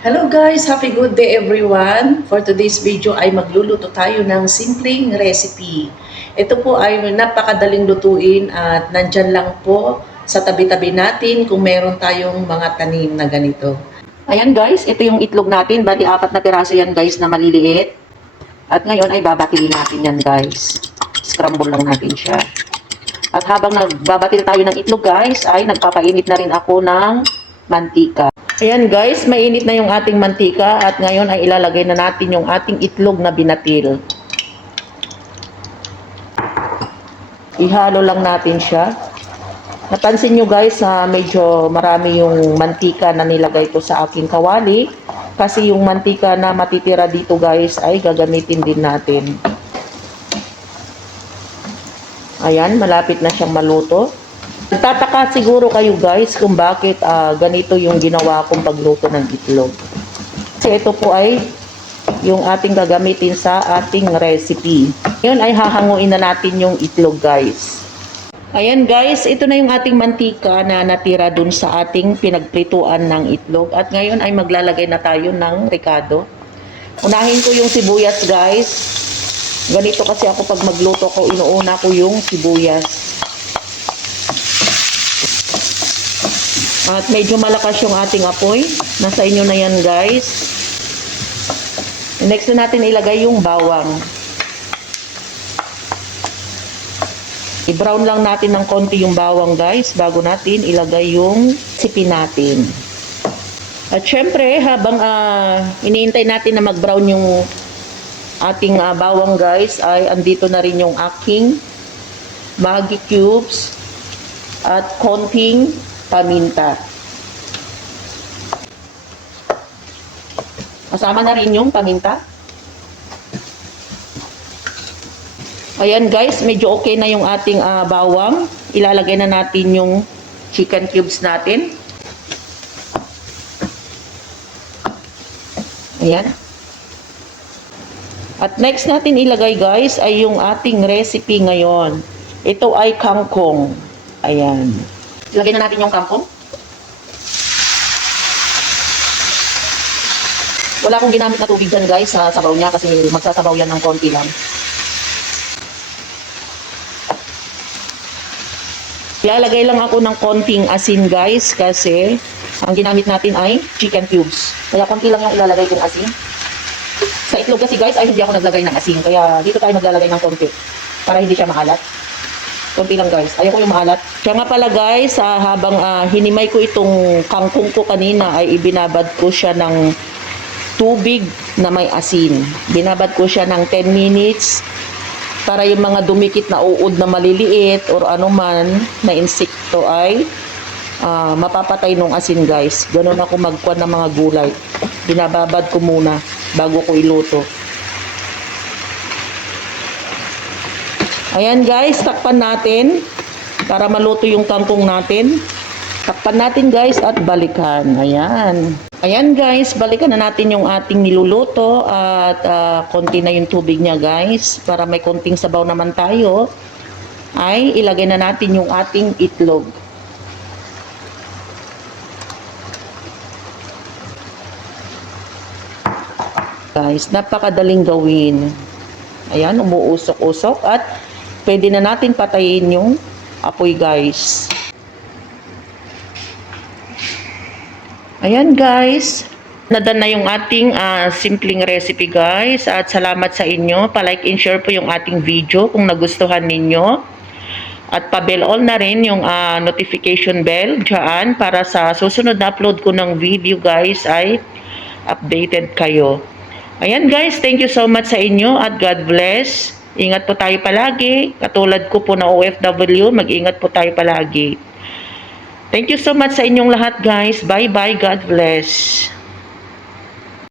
Hello guys! Happy good day everyone! For today's video ay magluluto tayo ng simpleng recipe. Ito po ay napakadaling lutuin at nandyan lang po sa tabi-tabi natin kung meron tayong mga tanim na ganito. Ayan guys, ito yung itlog natin. Bali 4 na piraso yan guys na maliliit. At ngayon ay babatilin natin yan guys. Scramble lang natin siya. At habang nagbabatil tayo ng itlog guys, ay nagpapainit na rin ako ng mantika. Ayan guys, mainit na yung ating mantika at ngayon ay ilalagay na natin yung ating itlog na binatil. Ihalo lang natin siya. Napansin nyo guys na medyo marami yung mantika na nilagay ko sa aking kawali. Kasi yung mantika na matitira dito guys ay gagamitin din natin. Ayan, malapit na siyang maluto. Nagtataka siguro kayo guys kung bakit ganito yung ginawa kong pagluto ng itlog. Kasi ito po ay yung ating gagamitin sa ating recipe. Ngayon ay hahanguin na natin yung itlog guys. Ayan guys, ito na yung ating mantika na natira dun sa ating pinagprituan ng itlog. At ngayon ay maglalagay na tayo ng ricado. Unahin ko yung sibuyas guys. Ganito kasi ako pag magluto ko, inuuna ko yung sibuyas. At medyo malakas yung ating apoy. Nasa inyo na yan guys. Next na natin ilagay yung bawang. I-brown lang natin ng konti yung bawang guys bago natin ilagay yung sipi natin. At syempre habang iniintay natin na mag-brown yung ating bawang guys ay andito na rin yung aking Maggi cubes at konting paminta. Kasama na rin yung paminta. Ayan guys, medyo okay na yung ating bawang. Ilalagay na natin yung chicken cubes natin. Ayan. At next natin ilagay guys ay yung ating recipe ngayon. Ito ay kangkong. Ayan. Ilagay na natin yung kangkong. Wala akong ginamit na tubig dyan guys sa sabaw niya kasi magsasabaw yan ng konti lang. Ilalagay lang ako ng konting asin guys kasi ang ginamit natin ay chicken cubes. Kaya konti lang yung ilalagay kong asin. Sa itlog kasi guys ay hindi ako naglagay ng asin. Kaya dito tayo maglalagay ng konti para hindi siya maalat. Konti lang guys. Ayoko yung maalat. Kaya nga pala guys, habang hinimay ko itong kangkong ko kanina ay ibinabad ko siya ng tubig na may asin. Binabad ko siya ng 10 minutes para yung mga dumikit na uod na maliliit or anuman na insekto ay mapapatay ng asin guys. Ganun ako magkuha ng mga gulay. Binababad ko muna bago ko iluto. Ayan guys, takpan natin para maluto yung kangkong natin. Takpan natin guys at balikan. Ayan. Ayan guys, balikan na natin yung ating niluluto at konti na yung tubig niya guys. Para may konting sabaw naman tayo, ay ilagay na natin yung ating itlog. Guys, napakadaling gawin. Ayan, umuusok-usok at pwede na natin patayin yung apoy guys. Ayan guys, nadan na yung ating simpleng recipe guys at salamat sa inyo. Pa-like and share po yung ating video kung nagustuhan ninyo. At pa-bell all na rin yung notification bell dyan para sa susunod na upload ko ng video guys ay updated kayo. Ayan guys, thank you so much sa inyo at God bless. Ingat po tayo palagi. Katulad ko po na OFW, mag-ingat po tayo palagi. Thank you so much sa inyong lahat guys. Bye-bye. God bless.